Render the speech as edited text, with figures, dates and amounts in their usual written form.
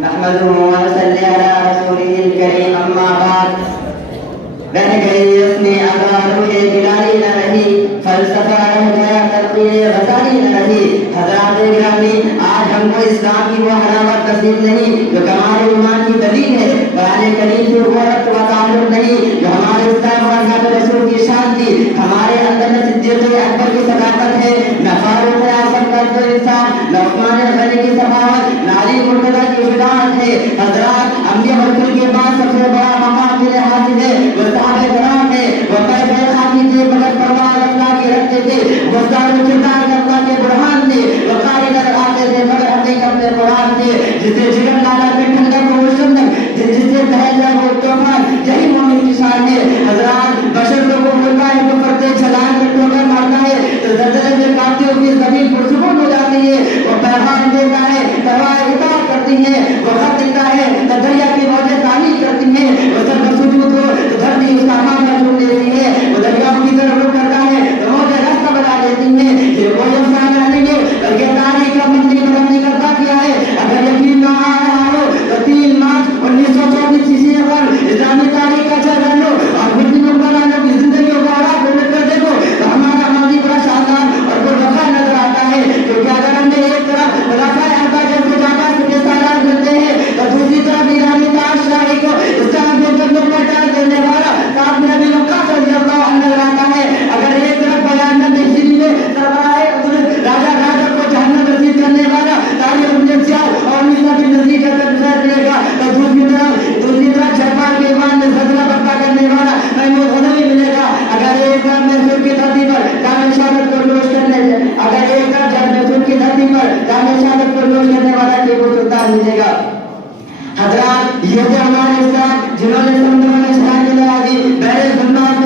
نحمده ونصلي على رسوله الكريم اما بعد رہ گئی اپنی آزاد روح بلالی نہ رہی فلسفہ رہ گیا ترقی غزالی نہ رہی حضرات گرامی آج ہم کو اسلام کی وہ حلاوت نصیب نہیں جو ہمارے ایمان کی دلیل ہے قرآن کریم کی وہ ربط و تعلق نہیں جو ہمارے اسلام اور حضرت رسول کی شان تھی ہمارے اندر نہ صدیق اکبر کی صداقت ہے نہ فاروق اعظم کا انسان نہ عثمان غنی کی سخاوت نہ علی مرتضیٰ کی شجاعت ہے حضرات انبیاء رسول کے بعد سب سے بڑا مقام میرے حاصل ہے وہ صحابہ کرام ہے وہ پیسے خاکی تھے مگر پرواہ اللہ کی رکھتے تھے وہ سارے کردار اللہ کے برہان تھے وہ قاری نظر آتے تھے مگر حقیقت میں قرآن تھے جسے جگر لالا پہ ٹھنڈک وہ شندک جس سے بہل جائے وہ طوفان یہی مومن کی شان ہے حضرات بشر کو وہ ملتا ہے وہ کرتے چھلانگ میں ٹھوکر مارتا ہے تو زلزلے میں کانپتی ہوئی زمین پرسکون ہو جاتی ہے وہ پیغام دیتا ہے تلوار اطاعت کرتی ہے وہ خط دیتا ہے تو دریا کی موجیں تعمیر کرتی ہیں وہ سب سجود ہو تو دھرتی اس کا کام کر دیتی ہے وہ دریا کی طرف رخ کرتا ہے تو موجیں راستہ بنا دیتی ہیں یہ کوئی افسانہ نہیں ہے بلکہ تاریخ کا مندی مرمنی کرتا کیا ہے اگر یقین نہ آ رہا ہو تو 3 مارچ 1924 عیسوی پر اسلامی تاریخ کا جائزہ لو اور مسلم حکمرانوں کی زندگیوں کو آرام ڈھونڈ کر دیکھو تو ہمارا ماضی بڑا شاندار اور بڑا وفا نظر آتا ہے کیونکہ اگر ہم نے ایک طرف خلافہ اربعہ جیسے جاباز کے سالار ملتے ہیں تو دوسری طرف ایرانی تاج شاہی کو اسلام کے جنگوں پر ڈال دینے والا کعب بن ابی وقاص رضی اللہ عنہ نظر آتا ہے اگر ایک طرف بیان ہجری میں سربراہ راجا کو جہنم رسید کرنے والا تاریخ ابن زیاد اور مرزا بن نذیر کا گزر ملے گا تو دوسری طرف جرمان کے ایمان میں زلزلہ برپا کرنے والا محمود غزنوی ملے گا اگر ایک طرف محسوس کی دھرتی پر کامل شہادت کو نوش کرنے اگر ایک طرف محسوس کی دھرتی پر کامل شہادت کو نوش کرنے والا ٹیپو سلطان ملے گا حضرات یہ جو ہمارے اسلام جنہوں نے سمندروں میں چھلانگ لگا دی بحر ظلمات